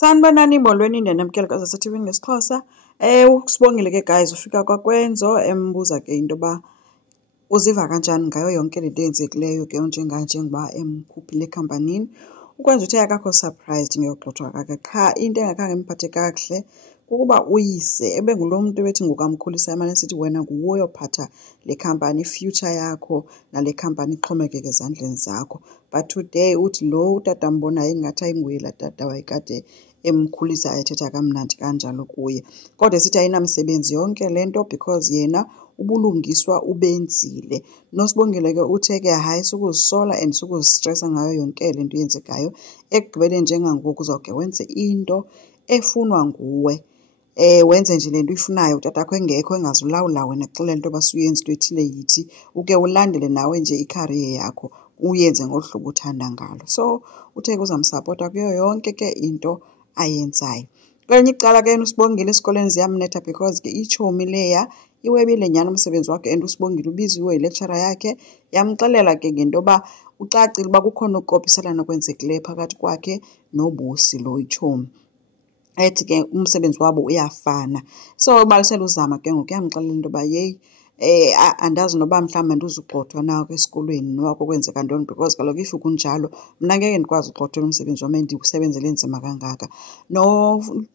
Sanibonani molweni namkela kaSathibeni ngesiXhosa. Usibongile ke guys ufika kwakwenzo embuza ke into yoba uziva kanjani ngayo yonke le nto eyenzekileyo ke njengoba emkhuphile ekhampanini. Ukwenza uthe akakho surprised ngeyogxothwa kwakhe, qha into engakhange imphathe kakuhle kukuba uyise ebengulo mntu ebethi ngoku amkhulisayo emane esithi wena nguwe oyophatha le khampani, i-future yakho nale khampani ixhomekeke ezandleni zakho. But today uthi lo utata ambonayo ingathi ayinguye laa tata wayekade emkhulisa ethetha kamnandi kanjalo kuye. Kodwa esithi ayinamsebenzi yonke le nto because yena ubulungiswa ubenzile. Nosibongile ke uthe ke hayi sukuzisola and sukuzistresa ngayo yonke le nto yenzekayo. Ekugqibeleni njengangoku uzawuke wenze into efunwa nguwe. Wenze nje le nto uyifunayo, utatakho engekho engazulawula wena kuxelela into yoba suyenza into ethile yithi, uke ulandele nawe nje ikhariye yakho uyenze ngolu hlobo uthanda ngalo. So uthe ke uzamsapota kuyo yonke ke into ayenzayo. Kwelinye icala ke uSibongile esikoleni ziyamnetha because ke itshomi leya iwebile nyhani umsebenzi wakhe and uSibongile ubiziwe yilecturer yakhe yamxelela ke ngento yoba ucacile uba kukhona ukukopiselana okwenzekileyo phakathi kwakhe nobusi lo itshomi. Ethi ke umsebenzi wabo uyafana. So ubalisela uzama ke ngoku yamxelela into yoba yeyi andazi noba mhlawumbi andizugxothwa nawo esikolweni noba kokwenzeka ntoni because kaloku if kunjalo mna ngeke ndikwazi ugxothela umsebenzi wam endiwusebenzele nzima kangaka.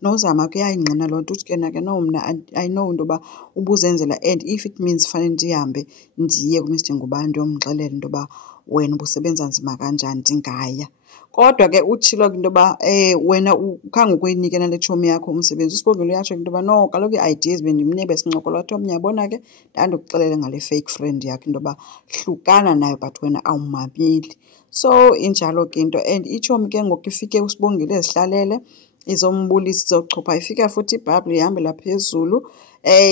Nozama ke yayingqina loo nto uthi ke nake no mna I know into yoba ubuzenzela and if it means fanele ndihambe ndiye kuMr Ngubane ndiyomxelela into yoba wena ubusebenza nzima kanjani ndingaya. Kodwa ke utshilo into yoba wena ukhange ukuyinike nale tshomi yakho umsebenzi. uSibongile uyatsho into yoba no kaloku ii-ideas bendimnike besincokola wathi omnye yabona ke ndandikuxelele ngale fake friend yakho into yoba hlukana nayo but wena awumameli. So injalo ke into and itshomi ke ngoku ifike uSibongile ezihlalele izombulisa izochopha, ifika futhi ibhabhile ihambela phezulu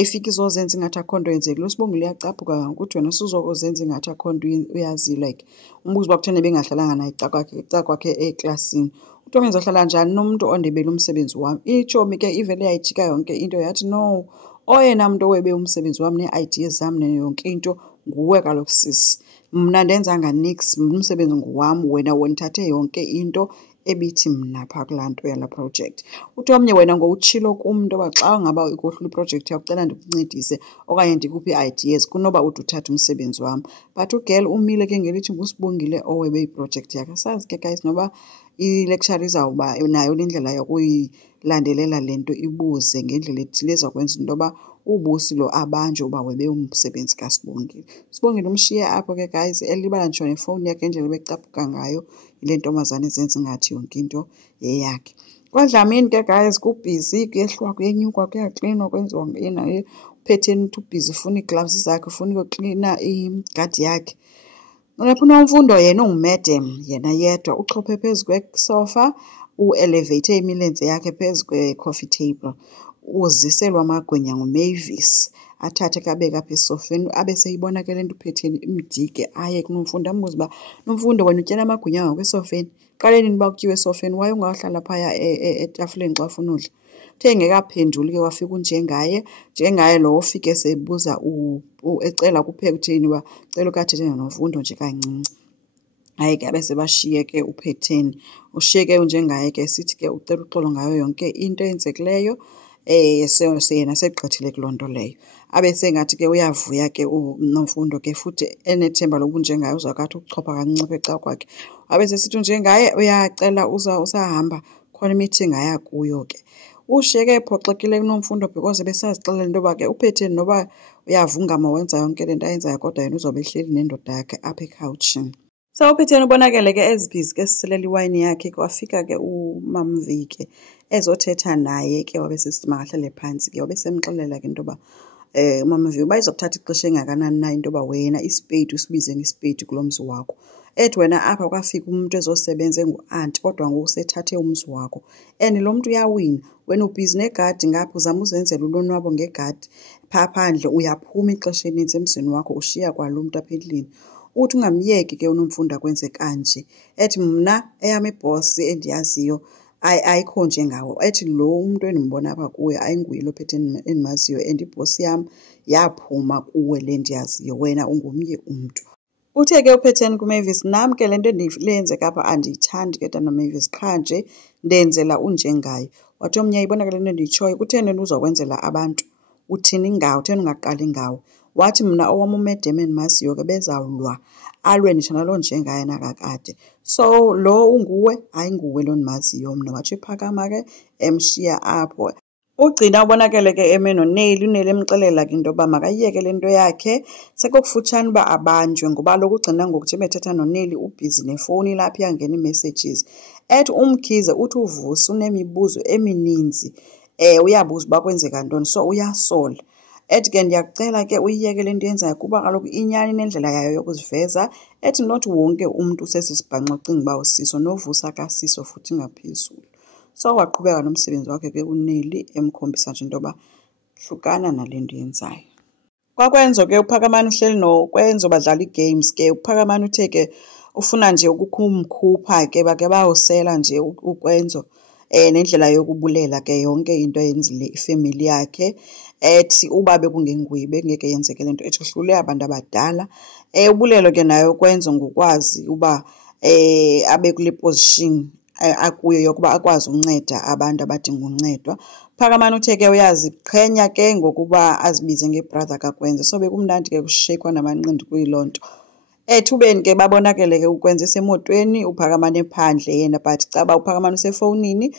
ifika izozenza ingathi akho nto yenzekile. uSibongile uyacaphuka ukuthi wena suzozenza ingathi akho nto uyazi like umbuzo uba kutheni bengadlalanga naye icala kwakhe eklasini. Uthi omnye ndizohlala njani nomntu ondebele umsebenzi wam. Itshomi ke ivele yayijika yonke into yathi no oyena mntu owebe umsebenzi wam nee-ideas zam yonke into nguwe kaloku sisi. Mna ndenzanga nix, umsebenzi nguwam, wena ndithathe yonke into ebithi mna phaa kulaa nto yalaa project. Uthi omnye wena ngowutshilo kum into yoba xa ngaba ikohlula iprojekthi yakho ucela ndikuncedise okanye ndikuphe ii-ideas kunoba ude uthathe umsebenzi wam. But ugirl umile ke ngelithi nguSibongile owebe iprojekthi yakhe. Sazi ke guys noba ilecture izawuba nayo le ndlela yokuyilandelela le nto ibuze ngendlela ethile ezawukwenza into yoba ubusi lo abanjwe uba webe umsebenzi kaSibongile. uSibongile umshiye apho ke guys elibala nje nefowuni yakhe indlela ebecaphuka ngayo yile ntombazana ezenza ingathi yonke into yeyakhe. KwaDlamini ke guys kubhizi, kuyehlwa kuyenyukwa kuyaklinwa kwenziwa naye uPhetheni uthi ubhizi ufuna ii-gloves zakhe ufuna uyoklina igadi yakhe. Lapha uNomfundo yena ungumadam yena yedwa uchophe phezu kwesofa ueleveyithe imilenze yakhe phezu kwe-coffee table. Uziselwa amagwinya nguMavis athathe kabeka apha esofeni abe seyibona ke le nto uPhetheni imdike aye kuNomfundo ambuze uba Nomfundo wena utyela amagwinya ngakwesofeni, qaleni uba kutyiwe esofeni waye ungayohlala phaya etafuleni xa ufuna udla. Uthe engekaphenduli ke wafika njengaye lo ofike sebuza ecela kuPhetheni uba cela ukathethe noNomfundo nje kancinci. Hayi ke abe sebashiye ke uPhetheni ushiyeke unjengaye ke sithi ke ucela uxolo ngayo yonke into eyenzekileyo yena segqithile kuloo nto leyo. Abe sengathi ke uyavuya ke uNomfundo ke futhi enethemba lokuba njengaye uzawukathi ukuchopha kancinci apha ecawa kwakhe. Abe sesithi njengaye uyacela usahamba khona imithingi aya kuyo ke. Ushiyeke ephoxekile kuNomfundo because ebesazixelela into yoba ke uPhetheni noba uyavungama wenza yonke le nto ayenzayo kodwa yena uzawube ehleli nendoda yakhe apha ekhawutshini. So uPhetheni ubonakele ke ezibhizi ke esiselela iwayini yakhe kwafika ke uMamV ke ezothetha naye ke wabe sesithi makahlale phantsi ke wabe semxelela ke into yoba uMamV uba izokuthatha ixesha engakanani na into yoba wena isipeyiti usibize ngesipeyiti kulo mzi wakho. Ethi wena apha kwafika umntu ezosebenza engu-anti kodwa ngoku sethathe umzi wakho and lo mntu uyawina. Wena ubhizi negadi ngapha uzama uzenzela ulonwabo ngegadi phaa phandle uyaphuma ixesha elinintsi emzini wakho ushiya kwalo mntu apha endlini. Uthi ungamyeki ke uNomfundo akwenze kanje. Ethi mna eyam ibhosi endiyaziyo ayikho njengawo. Ethi lo umntu endimbona apha kuye ayinguye lo Phetheni endimaziyo and ibhosi yam yaphuma kuwe le ndiyaziyo, wena ungomnye umntu. Uthe ke uPhetheni kuMavis, nami ke lento leyenzeka apha andiyithandi ke tana Mavis, qha nje ndenzela unjengayo. Wathi omnye, yayibona ke lento endiyitshoyo, kutheni uzokwenzela abantu? Uthini ngawo? Utheni ungaqali ngawo? Wathi mna owam umedem endimaziyo ke bezawulwa alwe nditsho nalo njengaye nakakade. So lo unguwe, hayi nguwe lo ndimaziyo mna. Watsho iphakama ke emshiya apho. Ugcina ubonakele ke eme noNeli, uNeli emxelela ke into yoba makayiyeke le nto yakhe, sekokufutshane uba abanjwe ngoba kaloku ugcina ngoku nje bethetha noNeli ubhizi nefowuni lapho iyangena ii-messages. Ethi uMkhize uthi uVusi unemibuzo emininzi, uyabuza uba kwenzeka ntoni, so uyasola. Ethi ke ndiyakucela ke uyiyeke le nto yenzayo kuba kaloku inyani nendlela yayo yokuziveza. Ethi not wonke umntu usesisibhanxa ucinga uba usiso, noVusi akasiso futhi ngaphezulu. So waqhubeka nomsebenzi wakhe ke uNeli emkhombisa nje into yoba hlukana nale nto yenzayo. KwaKwenzo ke uPhakamani uhleli noKwenzo badlala ii-games ke. uPhakamani uthe ke ufuna nje ukumkhupha ke bake bayosela nje uKwenzo nendlela yokubulela ke yonke into eyenzile ifemeli yakhe. Ethi uba bekungenguye bekungeke yenzeke le nto. Ethi uhlule abantu abadala. Ubulelo ke naye uKwenzo ngokwazi uba abe kule position akuyo yokuba akwazi unceda abantu abadinga uncedwa. uPhakamani uthe ke uyaziqhenya ke ngokuba azibize ngebrother kaKwenzo. So bekumnandi ke kushekwa namanqindi kuyiloo nto. Ethubeni ke babonakele ke uKwenzo esemotweni, uPhakamani ephandle yena, but caba uPhakamani usefowunini.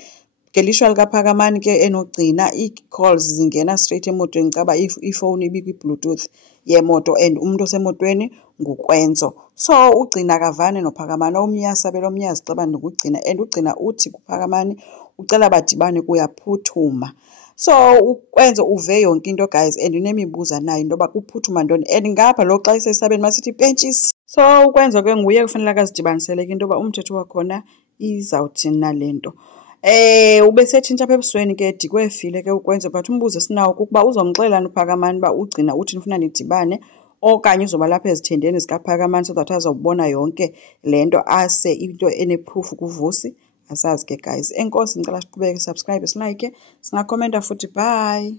Ngelishwa likaPhakamani ke enogcina ii-calls zingena straight emotweni, caba ifowuni ibikwi-Bluetooth yemoto and umntu osemotweni nguKwenzo. So ugcina akavani noPhakamani, omnye uyasabela omnye uyazixabana ngugcina, and ugcina uthi kuPhakamani ucela badibane kuyaphuthuma. So uKwenzo uve yonke into guys and unemibuzo nayo into yoba kuphuthuma ntoni and ngapha lo xa isesabeni masithi pentshisi. So uKwenzo ke nguye kufanele akazidibanisele ke into yoba umthetho wakhona izawuthini na le nto. Ubesetshintsha apha ebusweni ke dikwefile ke uKwenzo, but umbuzo esinawo kukuba uzomxelani uPhakamani uba ugcina uthi nifuna nidibane okanye uzoba lapha ezithendeni zikaPhakamani so that azawubona yonke le nto ase into eneproof kuVusi. Asazi ke guys. Enkosi, ngicela siqhubeke, subscribe, silike, singakhomenta futhi. Bye.